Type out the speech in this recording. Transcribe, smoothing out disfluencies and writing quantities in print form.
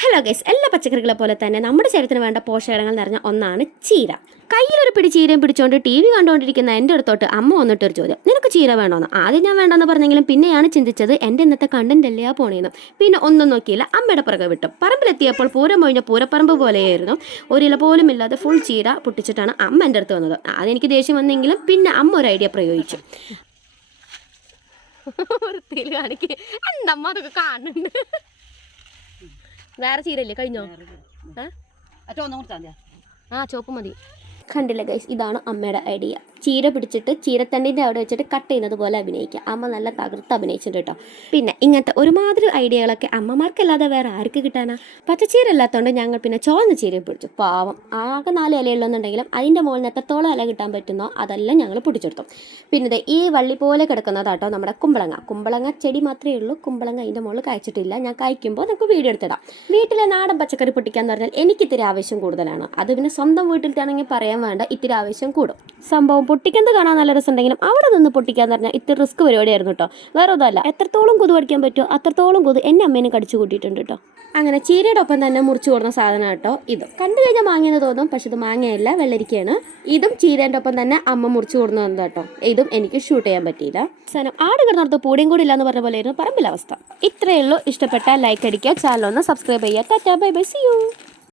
Hello guys, എല്ലാ പച്ചക്കറികളെ പോലെ തന്നെ നമ്മുടെ ശരീരത്തിന് വേണ്ട പോഷകങ്ങൾ നിറഞ്ഞ ഒന്നാണ് ചീര. കയ്യിലൊരു പിടി ചീരയും പിടിച്ചുകൊണ്ട് ടി വി കണ്ടുകൊണ്ടിരിക്കുന്ന എൻ്റെ അടുത്തോട്ട് അമ്മ വന്നിട്ടൊരു ചോദ്യം, നിനക്ക് ചീര വേണമെന്ന്. ആദ്യം ഞാൻ വേണ്ടെന്ന് പറഞ്ഞെങ്കിലും പിന്നെയാണ് ചിന്തിച്ചത് എൻ്റെ ഇന്നത്തെ കണ്ടന്റ് അല്ലേ പോണേന്ന്. പിന്നെ ഒന്നും നോക്കിയില്ല, അമ്മയുടെ പുറകെ വിട്ടു. പറമ്പിലെത്തിയപ്പോൾ പൂരം ഒഴിഞ്ഞ പൂരപ്പറമ്പ് പോലെയായിരുന്നു. ഒരില പോലും ഇല്ലാതെ ഫുൾ ചീര പൊട്ടിച്ചിട്ടാണ് അമ്മ എൻ്റെ അടുത്ത് വന്നത്. അതെനിക്ക് ദേഷ്യം വന്നെങ്കിലും പിന്നെ അമ്മ ഒരു ഐഡിയ പ്രയോഗിച്ചു. വൃത്തിയിൽ കാണിക്ക്, എന്തമ്മ അതൊക്കെ കാണുന്നുണ്ട്. വേറെ ചീരല്ലേ കഴിഞ്ഞോ? ചോപ്പ് മതി. കണ്ടില്ല ഗൈസ്, ഇതാണ് അമ്മയുടെ ഐഡിയ. ചീര പിടിച്ചിട്ട് ചീരത്തണ്ടിൻ്റെ അവിടെ വെച്ചിട്ട് കട്ട് ചെയ്യുന്നത് പോലെ അഭിനയിക്കുക. അമ്മ നല്ല തകർത്ത് അഭിനയിച്ചിട്ടുണ്ട് കേട്ടോ. പിന്നെ ഇങ്ങനത്തെ ഒരുമാതിരി ഐഡിയകളൊക്കെ അമ്മമാർക്കല്ലാതെ വേറെ ആർക്ക് കിട്ടാനാ? പച്ചച്ചീര അല്ലാത്തതുകൊണ്ട് ഞങ്ങൾ പിന്നെ ചുവന്ന ചീര പിടിച്ചു. പാവം, ആകെ 4 ഇലയുള്ളെന്നുണ്ടെങ്കിലും അതിൻ്റെ മുകളിൽ നിന്ന് എത്രത്തോളം ഇല കിട്ടാൻ പറ്റുന്നോ അതെല്ലാം ഞങ്ങൾ പൊട്ടിച്ചെടുത്തു. പിന്നെ ഈ വള്ളി പോലെ കിടക്കുന്നതാട്ടോ നമ്മുടെ കുമ്പളങ്ങ ചെടി മാത്രമേ ഉള്ളൂ. കുമ്പളങ്ങ അതിൻ്റെ മുകളിൽ കായ്ച്ചിട്ടില്ല. ഞാൻ കായ്ക്കുമ്പോൾ നമുക്ക് വീഡിയോ എടുത്തിടാം. വീട്ടിലെ നാടൻ പച്ചക്കറി പൊട്ടിക്കാന്ന് പറഞ്ഞാൽ എനിക്ക് ഇത്തിരി ആവശ്യം കൂടുതലാണ്. അത് പിന്നെ സ്വന്തം വീട്ടിലത്താണെങ്കിൽ പറയാൻ വേണ്ട, ഇത്തിരി ആവശ്യം കൂടും. സംഭവം പൊട്ടിക്കുന്നത് കാണാൻ നല്ല രസമുണ്ടെങ്കിലും അവിടെ നിന്ന് പൊട്ടിക്കാന്ന് പറഞ്ഞാൽ ഇത്തിരി റിസ്ക് പരിപാടിയായിരുന്നു കേട്ടോ. വേറെ ഒന്നുമല്ല, എത്രത്തോളം കൊതു കടിക്കാൻ പറ്റുമോ അത്രത്തോളം കൊതു എന്നെ അമ്മേനെ കടിച്ചു കൂട്ടിയിട്ടുണ്ട് കേട്ടോ. അങ്ങനെ ചീരയുടെ ഒപ്പം തന്നെ മുറിച്ചു കൊടുക്കുന്ന സാധനം കേട്ടോ ഇതും. കണ്ടു കഴിഞ്ഞാൽ മാങ്ങയെന്ന് തോന്നും, പക്ഷെ ഇത് മാങ്ങയല്ല, വെള്ളരിക്കയാണ്. ഇതും ചീരേൻ്റെ ഒപ്പം തന്നെ അമ്മ മുറിച്ചു കൊടുക്കുന്നത് കേട്ടോ. ഇതും എനിക്ക് ഷൂട്ട് ചെയ്യാൻ പറ്റിയില്ല. അവസാനം ആട് കിടന്നിടത്ത് പൂടിയും കൂടി ഇല്ലാന്ന് പറഞ്ഞ പോലെയായിരുന്നു പറമ്പിലെ അവസ്ഥ. ഇത്രയേ ഉള്ളൂ. ഇഷ്ടപ്പെട്ടാൽ ലൈക്ക് അടിക്കുക, ചാനൽ ഒന്ന് സബ്സ്ക്രൈബ് ചെയ്യുക. Tata, bye bye, see U.